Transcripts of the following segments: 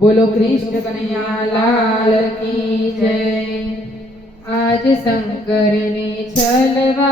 बोलो कृष्ण कन्हैया लाल की जय। आज शंकर ने छलवा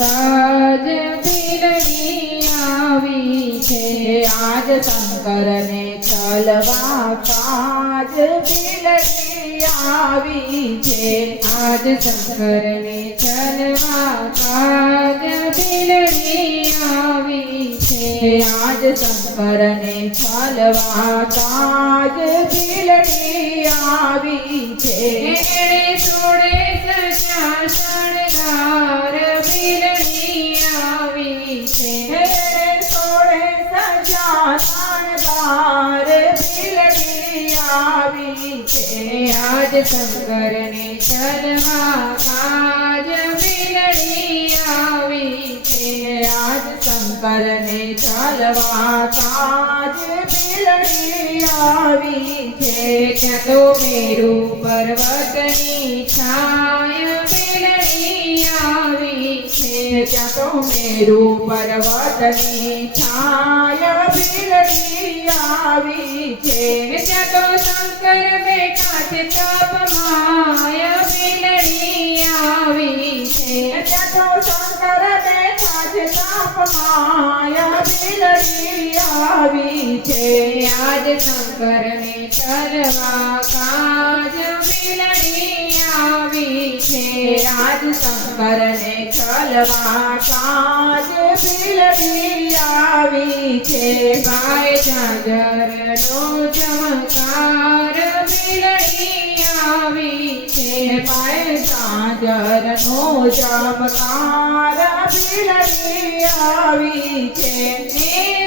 ताज बिलड़ी आवी छे। आज शंकर ने छलवा ताज बिलड़ी आवी छे। आज शंकर ने छलवा ताज बिलड़ी आवी छे। आज शंकर ने छलवा ताज बिलड़ी आवी छे। एणे सोड़े सजा शणगार बिलड़ी आवी छे। एणे सोड़े सजा शणगार बिलड़ी आवी छे। आज शंकर ने छलवा ताज बिलड़ी आवी छे। आज शंकर ने छलवा ताज बिलड़ी आवी छे। क्या तो मेरु पर्वतनी छाय बिलड़ी आवी छे। क्या तो मेरु पर्वतनी छाय बिलड़ी आवी छे। क्या तो शंकर बेटा छे तपमाय बिलड़ी आवी छे। क्या तो शंकर बेटा छे तपमाय बिलड़ी आवी छे। आज शंकर ने छलवा काज बिलड़ी आवी छे। आज शंकर ने छलवा काज बिलड़ी आवी छे। पाए झांझर नो चमकार बिलड़ी आवी छे। पाए झांझर नो चमकार बिलड़ी आवी छे।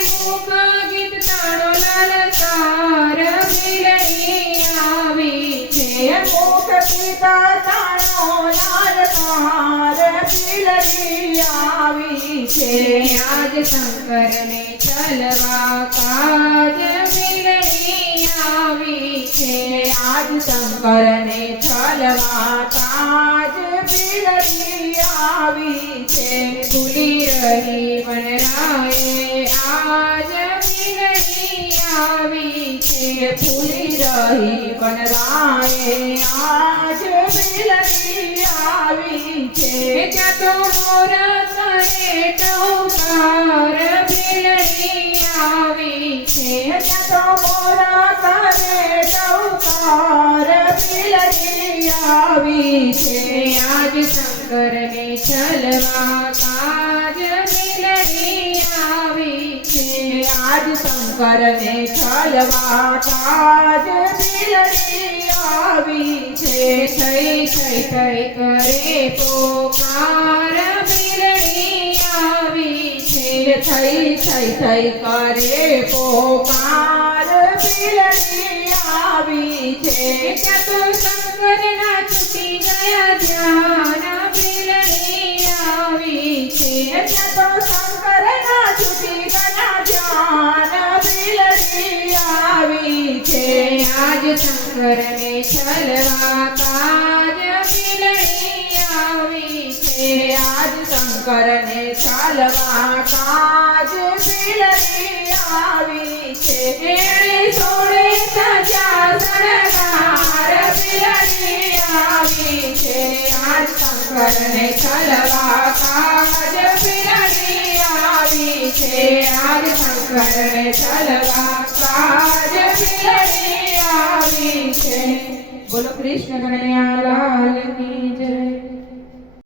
मुख गीत तारो ललकार बिलड़ी आवी छे। मुख पिता तारो लालकार बिलड़ी आवी छे। आज शंकर ने छलवा काज बिलड़ी आवी छे। आज शंकर ने छलवा ताज बिलड़ी आवी छे। भूली रही बनराए आज बिलड़ी आवी छे। फूली रही बनराए आज बिलड़ी आवी छे। क्या तो मोरा करे टौकार बिलड़ी आवी छे। क्या तो मोरा करे टौकार बिलड़ी आवी छे। आज शंकर ने छलवा काज बिलड़ी आवी छे। आज शंकर ने छलवा काज बिलड़ी आवी छे। थई थई थई करे पोकार बिलड़ी आवी छे। थई थई थई करे पोकार बिलड़ी आवी छे। क्या तो शंकर ना छूटी गया ध्यान बिलड़ी आवी छे। क्या तो शंकर ना छूटी गया ध्यान बिलड़ी आवी छे। आज शंकर ने छलवा काज बिलड़ी आवी छे। आज शंकर ने छलवा काज बिलड़ी आवी छे। एणे सोड़े सजा शणगार बिलड़ी आवी छे। आज शंकर ने छलवा काज बिलड़ी आवी छे। आज शंकर ने छलवा काज बिलड़ी आवी छे। बोलो कृष्ण कन्हैया लाल